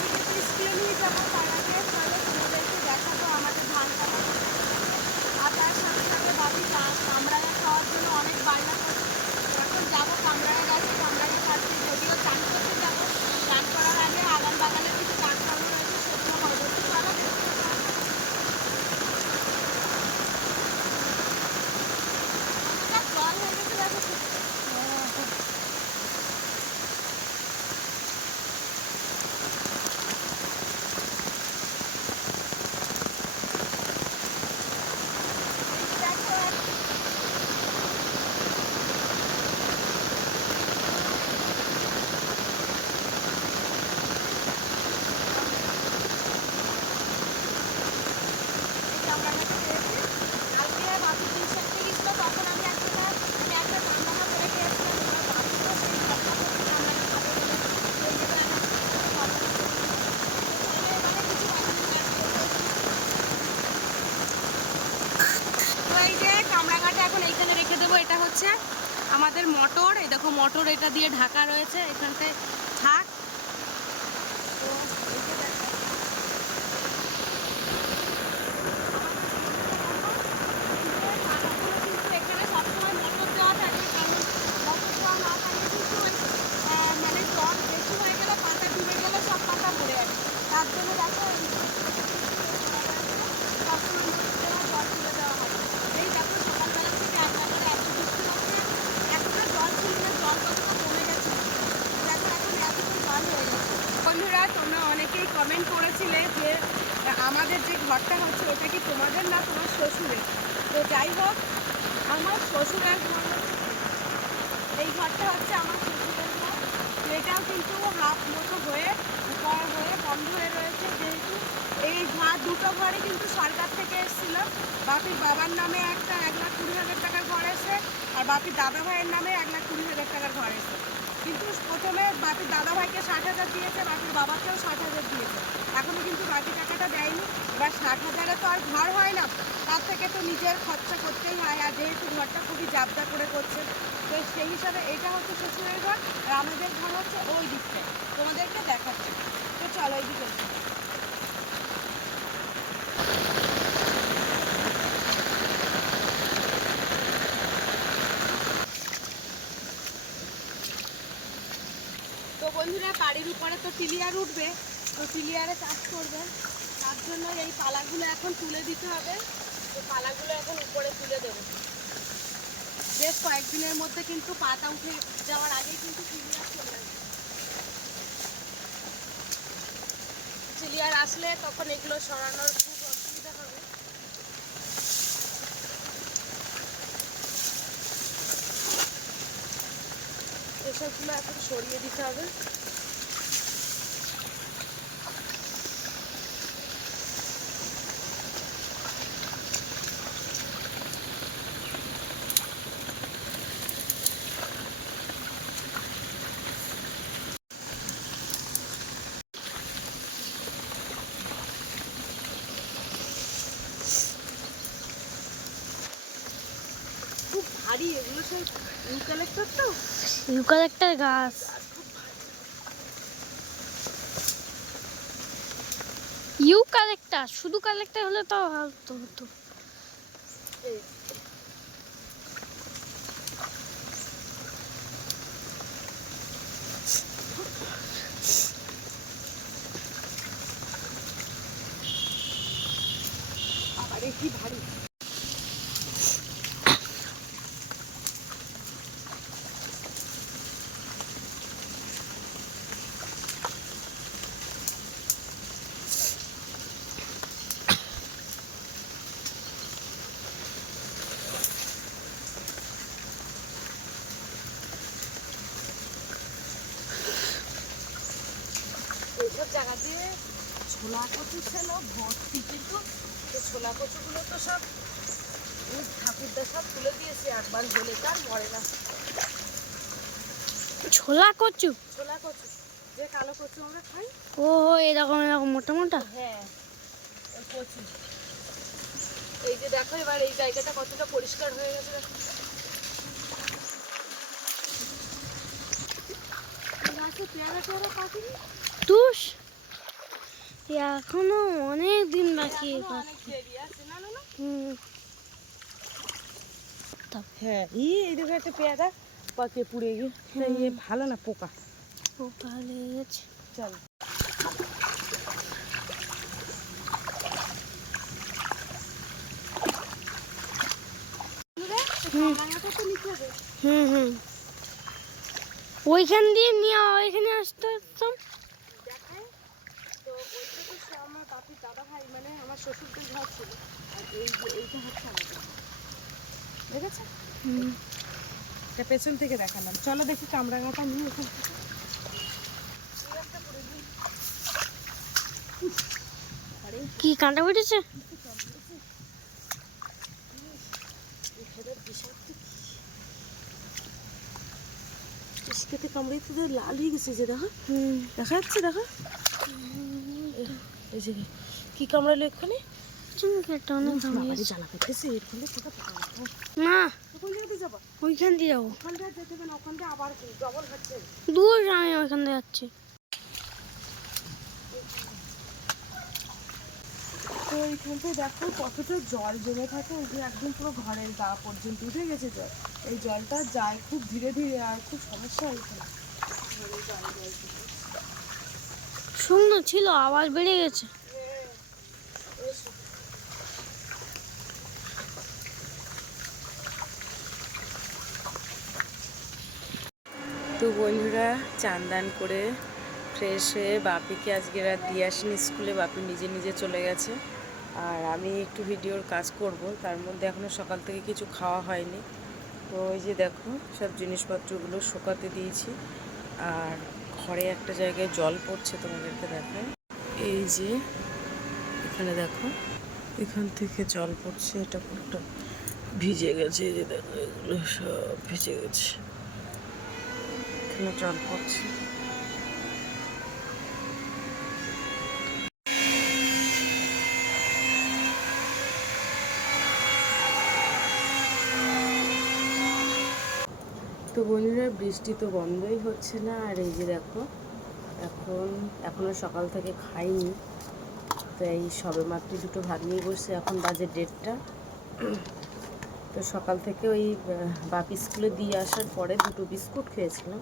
থেকে 30 কিলোমিটার যাবো তার আগে তাহলে তোমাদেরকে দেখাবো আমাদের ধান কাটা। আর তার সাথে সাথে বাকি কামরাঙা খাওয়ার জন্য অনেক বায়না করছে। এখন যাবো কামরাঙা গাছে, কামরাঙা কাটতে, যদিও চান করতে যাবো। চান করার আগে আগান বাগানের কিছু কাজ করানো রয়েছে, সেগুলো পরবর্তী করা জল হয়ে গেছে দেখো। এখন এইখানে রেখে দেবো। এটা হচ্ছে আমাদের মটর, এই দেখো মটর এটা দিয়ে ঢাকা রয়েছে, এখানটায় থাক। তো কিন্তু এখানে সবসময় মোটর দেওয়া থাকে, কারণ মোটর দেওয়া না থাকলে কিন্তু মানে জল বেশি হয়ে গেলে, পাতা ডুবে গেলে সব পাতা মরে যাবে। তার জন্য দেখো সবসময় মোটর দেওয়া, জল তুলে দেওয়া হয়। এই দেখো সকালবেলা থেকে একটা করে এত বৃষ্টি হচ্ছে, এতটা জল ছিল না, জল কতটা কমে গেছে দেখো, এখন এতটা জল হয়ে গেছে। বন্ধুরা, তোমরা অনেকেই কমেন্ট করেছিলে যে আমাদের যে ঘরটা হচ্ছে ওটা কি তোমাদের না তোমার শ্বশুরের। তো যাই হোক, আমার শ্বশুরের ঘর, এই ঘরটা হচ্ছে আমার শ্বশুরের ঘর। তো এটাও কিন্তু হাফ মতো হয়ে উপর হয়ে বন্ধ হয়ে রয়েছে, যেহেতু এই ঘর দুটো ঘরে কিন্তু সরকার থেকে এসেছিলো। বাপির বাবার নামে একটা 1,20,000 টাকার ঘর এসে, আর বাপির দাদা ভাইয়ের নামে 1,20,000 টাকার ঘর এসে। কিন্তু প্রথমে বাপির দাদা ভাইকে 60,000 দিয়েছে, বাপির বাবাকেও 60,000 দিয়েছে, এখনও কিন্তু বাকি টাকাটা দেয়নি। এবার 60,000-এ তো আর ঘর হয় না, তার থেকে তো নিজের খরচা করতেই হয়। আর যেহেতু ঘরটা খুবই জাবদা করে করছে, তো সেই হিসাবে এটা হচ্ছে শ্বশুরের ঘর, আর আমাদের ঘর হচ্ছে ওই দিকটায়, তোমাদেরকে দেখাচ্ছে। তো চলো ওই দিকে। তো বন্ধুরা, বাড়ির উপরে তো টিলিয়ার উঠবে, তো টিলিয়ারে চাষ করবে, তার জন্য এই পালাগুলো এখন তুলে দিতে হবে। তো পালাগুলো এখন উপরে তুলে দেবো। বেশ কয়েকদিনের মধ্যে কিন্তু পাতা উঠে যাওয়ার আগেই কিন্তু টিলিয়ার চলে আসবে। টিলিয়ার আসলে তখন এগুলো সরানোর খুব অসুবিধা হবে। এসবগুলো এখন সরিয়ে দিতে হবে। খুব ভারী এগুলো, সব ইউক্যালিপটাস তো, ইউক্যালিপটাস গাছ। ইউক্যালিপটাস, শুধু কালেক্টার হলে তো ভালো হতো। আরে কি ভারী। এইসব জায়গা দিয়ে ছোলা কচু ছিল ভর্তি, কিন্তু ছোলা কচুগুলো তো সব ঠাকুরদা সব তুলে দিয়েছে, একবার হলে তার মরে না। ছোলা কচু, ছোলা কচু, যে কালো কচু আমরা খাই। ও এরকম এরকম মোটা মোটা। হ্যাঁ, ওই কচু। এই যে দেখো, এবার এই জায়গাটা কতটা পরিষ্কার হয়ে গেছে দেখো। গাছে পেয়ারা টেয়ারা পাখিনি। তুষ এখনো অনেক দিন বাকি এখনো আছে। অনেক দেরি আছে না না না। হুম। হ্যাঁ এই দেখো একটা পেয়ারা পাকে পুড়ে গিয়ে তাই এ ভালো না পোকা। পোকা লেগেছে। চল কামরাঙাটা তো নিতে হবে। হুম। ওইখান দিয়ে নিয়ে ওইখানে আসতে আসতাম। দেখায় তো ওইটা তো আমার বাপির দাদা ভাই মানে আমার শ্বশুরদের ঘর ছিল আর এই যে এইটা হচ্ছে আমাদের দেখেছে হুম। এটা পেছন থেকে দেখালাম চলো দেখি কামরাঙাটা নিয়ে ওখান থেকে কি কাঁটা উঠেছে? খেতে কামড়ে তো লাল হয়ে গেছে যে দেখো দেখা যাচ্ছে দেখো এই যে কি কামড়ালো এক্ষুনি চিংড়িটা অনেক বাবারে কামড়েছে। জ্বালা করতেছে এর ফলে কোথা না, কোন জায়গা দিয়ে যাবো ওইখান দিয়ে যাবো। ওখানটা যেতে হবে না ওখানটা আবার ডবল হচ্ছে দূর আমি ওইখান দিয়ে যাচ্ছি। তো এইখানটায় দেখো কতটা জল জমে থাকে ওই যে একদম পুরো ঘরের গা পর্যন্ত উঠে গেছে জল এই জলটা যায় খুব ধীরে ধীরে আর খুব সমস্যা হয়েছে শুকনো ছিল আবার বেড়ে গেছে। তো বন্ধুরা চান দান করে ফ্রেশ হয়ে বাপিকে আজকে রাত দিয়ে আসেনি স্কুলে বাপি নিজে নিজে চলে গেছে আর আমি একটু ভিডিওর কাজ করব তার মধ্যে এখনও সকাল থেকে কিছু খাওয়া হয়নি তো ওই যে দেখো সব জিনিসপত্রগুলো শুকাতে দিয়েছি আর ঘরে একটা জায়গায় জল পড়ছে তোমাদেরকে দেখায় এই যে এখানে দেখো এখান থেকে জল পড়ছে এটা পুরোটা ভিজে গেছে এই যে দেখো এগুলো সব ভিজে গেছে এখানে জল পড়ছে তো বন্ধুরা বৃষ্টি তো বন্ধই হচ্ছে না আর এই যে দেখো এখনো সকাল থেকে খাইনি তো এই সবে মাত্র দুটো ভাত নিয়ে বসছে এখন বাজে 1:30টা তো সকাল থেকে ওই বাপি স্কুলে দিয়ে আসার পরে দুটো বিস্কুট খেয়েছিলাম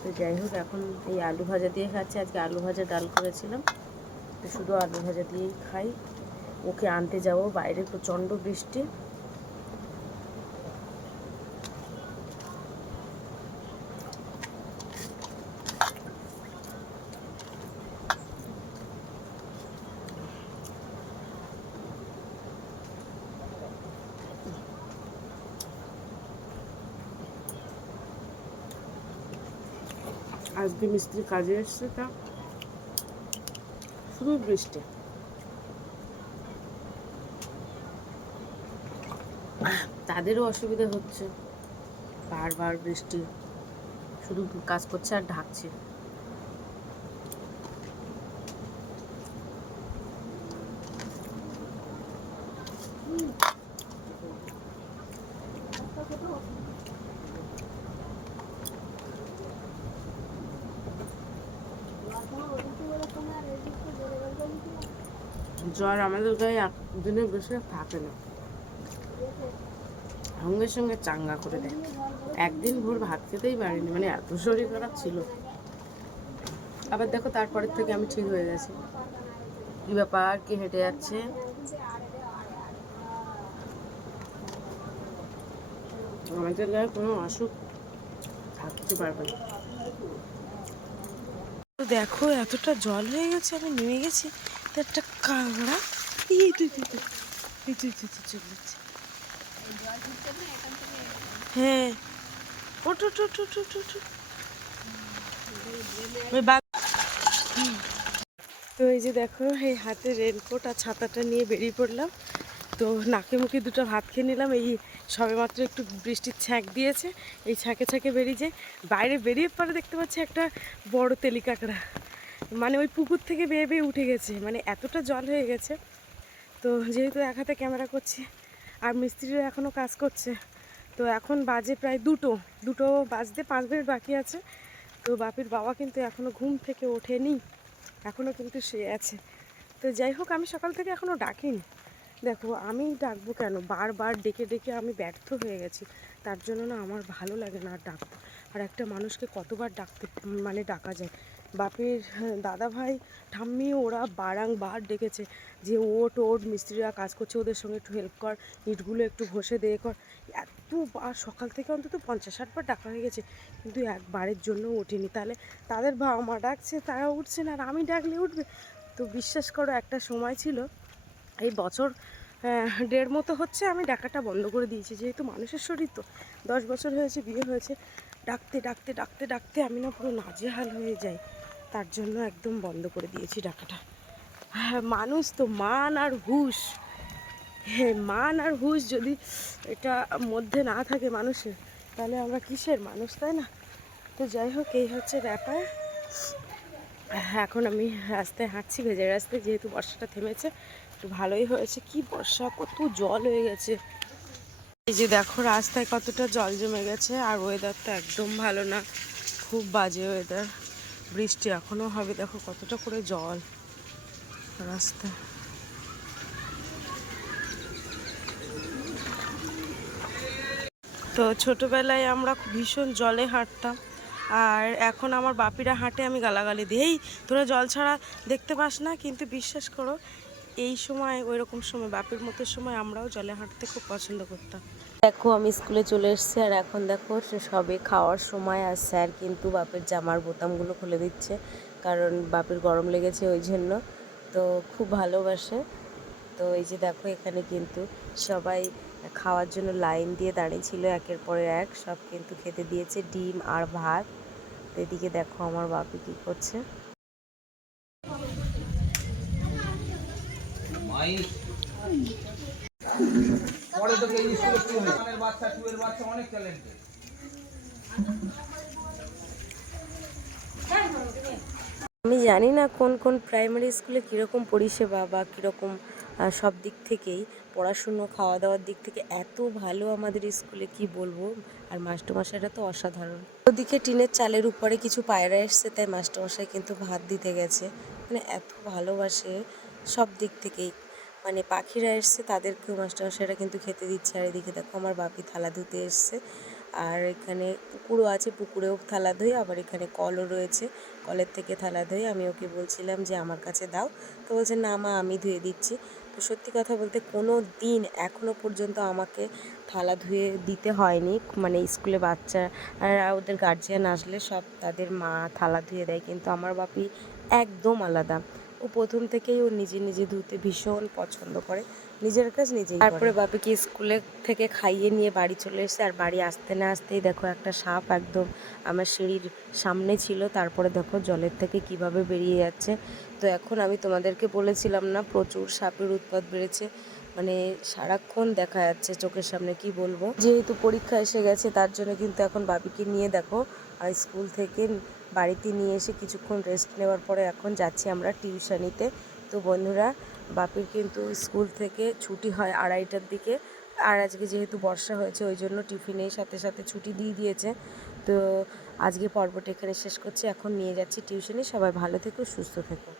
তো যাই হোক এখন এই আলু ভাজা দিয়ে খাচ্ছি আজকে আলু ভাজা ডাল করেছিলাম তো শুধু আলু ভাজা দিয়েই খাই ওকে আনতে যাবো বাইরে প্রচণ্ড বৃষ্টি আজকে মিস্ত্রি কাজে এসছে তা শুধু বৃষ্টি তাদেরও অসুবিধা হচ্ছে বারবার বৃষ্টি শুধু কাজ করছে আর ঢাকছে জ্বর আমাদের গায়ে একদিনের বেশি থাকে না সঙ্গে সঙ্গে চাঙ্গা করে দেয় একদিন ভোর ভাত খেতেই পারিনি মানে এত শরীর খারাপ ছিল আবার দেখো তারপরের থেকে আমি ঠিক হয়ে গেছি কি ব্যাপার কি হেঁটে যাচ্ছে আমাদের গায়ে কোনো অসুখ থাকতে পারবে না তো দেখো এতটা জল হয়ে গেছে আমি নেমে গেছি তো একটা কাঁকড়া চলে যাচ্ছে হ্যাঁ ওটো তো এই যে দেখো এই হাতে রেনকোট আর ছাতাটা নিয়ে বেরিয়ে পড়লাম তো নাকে মুখে দুটো ভাত খেয়ে নিলাম এই সবেমাত্র একটু বৃষ্টির ছ্যাঁক দিয়েছে এই ছ্যাঁকে বেরিয়ে যে বাইরে বেরিয়ে পরে দেখতে পাচ্ছি একটা বড় তেলি কাঁকড়া মানে ওই পুকুর থেকে বেয়ে উঠে গেছে মানে এতটা জল হয়ে গেছে তো যেহেতু এক হাতে ক্যামেরা করছি আর মিস্ত্রিরা এখনও কাজ করছে তো এখন বাজে প্রায় দুটো বাজতে 5 মিনিট বাকি আছে তো বাপির বাবা কিন্তু এখনও ঘুম থেকে ওঠেনি এখনও কিন্তু শুয়ে আছে। তো যাই হোক, আমি সকাল থেকে এখনও ডাকিনি। দেখো আমি ডাকবো কেন, বারবার ডেকে ডেকে আমি ব্যর্থ হয়ে গেছি। তার জন্য না আমার ভালো লাগে না আর ডাকতে। আর একটা মানুষকে কতবার ডাকতে মানে ডাকা যায়। বাপের দাদা ভাই ঠাম্মি ওরা বারংবার ডেকেছে যে ওট ওট, মিস্ত্রিরা কাজ করছে, ওদের সঙ্গে একটু হেল্প কর, ইটগুলো একটু ঘষে দিয়ে কর। এতবার সকাল থেকে অন্তত 50-60বার ডাকা হয়ে গেছে, কিন্তু একবারের জন্য ওঠেনি। তাহলে তাদের বাবা মা ডাকছে, তারা উঠছে না, আর আমি ডাকলে উঠবে? তো বিশ্বাস করো, একটা সময় ছিল, এই বছর 1.5 মতো হচ্ছে আমি ডাকাটা বন্ধ করে দিয়েছি। যেহেতু মানুষের শরীর তো, 10 বছর হয়েছে, বিয়ে হয়েছে, ডাকতে ডাকতে ডাকতে ডাকতে আমি না পুরো নাজেহাল হয়ে যাই। তার জন্য একদম বন্ধ করে দিয়েছি ডাকাটা। হ্যাঁ, মানুষ তো মান আর হুঁশ, হ্যাঁ মান আর হুঁশ যদি এটা মধ্যে না থাকে মানুষের, তাহলে আমরা কিসের মানুষ, তাই না? তো যাই হোক, এই হচ্ছে ব্যাপার। এখন আমি রাস্তায় হাঁটছি, ভেজা রাস্তায়, যেহেতু বর্ষাটা থেমেছে, একটু ভালোই হয়েছে। কি বর্ষা, কত জল হয়ে গেছে। এই যে দেখো রাস্তায় কতটা জল জমে গেছে, আর ওয়েদারটা একদম ভালো না, খুব বাজে ওয়েদার। বৃষ্টি এখনও হবে, দেখো কতটা করে জল রাস্তায়। তো ছোটোবেলায় আমরা ভীষণ জলে হাঁটতাম, আর এখন আমার বাপিরা হাঁটে, আমি গালাগালি দিই, এই তোরা জল ছাড়া দেখতে পাস না। কিন্তু বিশ্বাস করো, এই সময় ওই রকম সময়, বাপের মতো সময় আমরাও জলে হাঁটতে খুব পছন্দ করতাম। দেখো আমি স্কুলে চলে এসেছি, আর এখন দেখো সবে খাওয়ার সময়, আর স্যার কিন্তু বাপের জামার বোতামগুলো খুলে দিচ্ছে, কারণ বাপের গরম লেগেছে ওই জন্য। তো খুব ভালোবাসে। তো এই যে দেখো এখানে কিন্তু সবাই খাওয়ার জন্য লাইন দিয়ে দাঁড়িয়ে ছিল, একের পর এক সব কিন্তু খেতে দিয়েছে, ডিম আর ভাত। তো এদিকে দেখো আমার বাপি কি করছে। আমি জানি না কোন কোন প্রাইমারি স্কুলে কীরকম পরিষেবা বা কীরকম সব দিক থেকেই, পড়াশুনো খাওয়া দাওয়ার দিক থেকে এত ভালো আমাদের স্কুলে, কি বলবো। আর মাস্টারমশাইরা তো অসাধারণ। ওদিকে টিনের চালের উপরে কিছু পায়রা এসছে, তাই মাস্টারমশাই কিন্তু ভাত দিতে গেছে। মানে এত ভালোবাসে সব দিক থেকেই, মানে পাখিরা এসছে তাদেরকেও মাস্টারমশাইরা কিন্তু খেতে দিচ্ছে। আর এদিকে দেখো আমার বাপি থালা ধুতে এসছে, আর এখানে পুকুরও আছে, পুকুরেও থালা ধুই, আবার এখানে কলও রয়েছে, কলের থেকে থালা ধুই। আমি ওকে বলছিলাম যে আমার কাছে দাও, তো বলছে না মা আমি ধুয়ে দিচ্ছি। তো সত্যি কথা বলতে কোনো দিন এখনও পর্যন্ত আমাকে থালা ধুয়ে দিতে হয়নি। মানে স্কুলে বাচ্চারা ওদের গার্জিয়ান আসলে সব তাদের মা থালা ধুয়ে দেয়, কিন্তু আমার বাপি একদম আলাদা। ও প্রথম থেকেই ও নিজে নিজে ধুতে ভীষণ পছন্দ করে, নিজের কাজ নিজেই। তারপরে বাপিকে স্কুলে থেকে খাইয়ে নিয়ে বাড়ি চলে এসেছে, আর বাড়ি আসতে না আসতেই দেখো একটা সাপ একদম আমার সিঁড়ির সামনে ছিল। তারপরে দেখো জলের থেকে কিভাবে বেরিয়ে যাচ্ছে। তো এখন আমি তোমাদেরকে বলেছিলাম না, প্রচুর সাপের উৎপাত বেড়েছে, মানে সারাক্ষণ দেখা যাচ্ছে চোখের সামনে, কি বলবো। যেহেতু পরীক্ষা এসে গেছে, তার জন্য কিন্তু এখন বাপিকে নিয়ে দেখো স্কুল থেকে বাড়িতে নিয়ে এসে কিছুক্ষণ রেস্ট নেওয়ার পরে এখন যাচ্ছি আমরা টিউশনিতে। তো বন্ধুরা, বাপির কিন্তু স্কুল থেকে ছুটি হয় 2:30টার দিকে, আর আজকে যেহেতু বর্ষা হয়েছে ওই জন্য টিফিনের সাথে সাথে ছুটি দিয়ে দিয়েছে। তো আজকে পর্বটা এখানে শেষ করছি, এখন নিয়ে যাচ্ছি টিউশনে। সবাই ভালো থেকো, সুস্থ থেকো।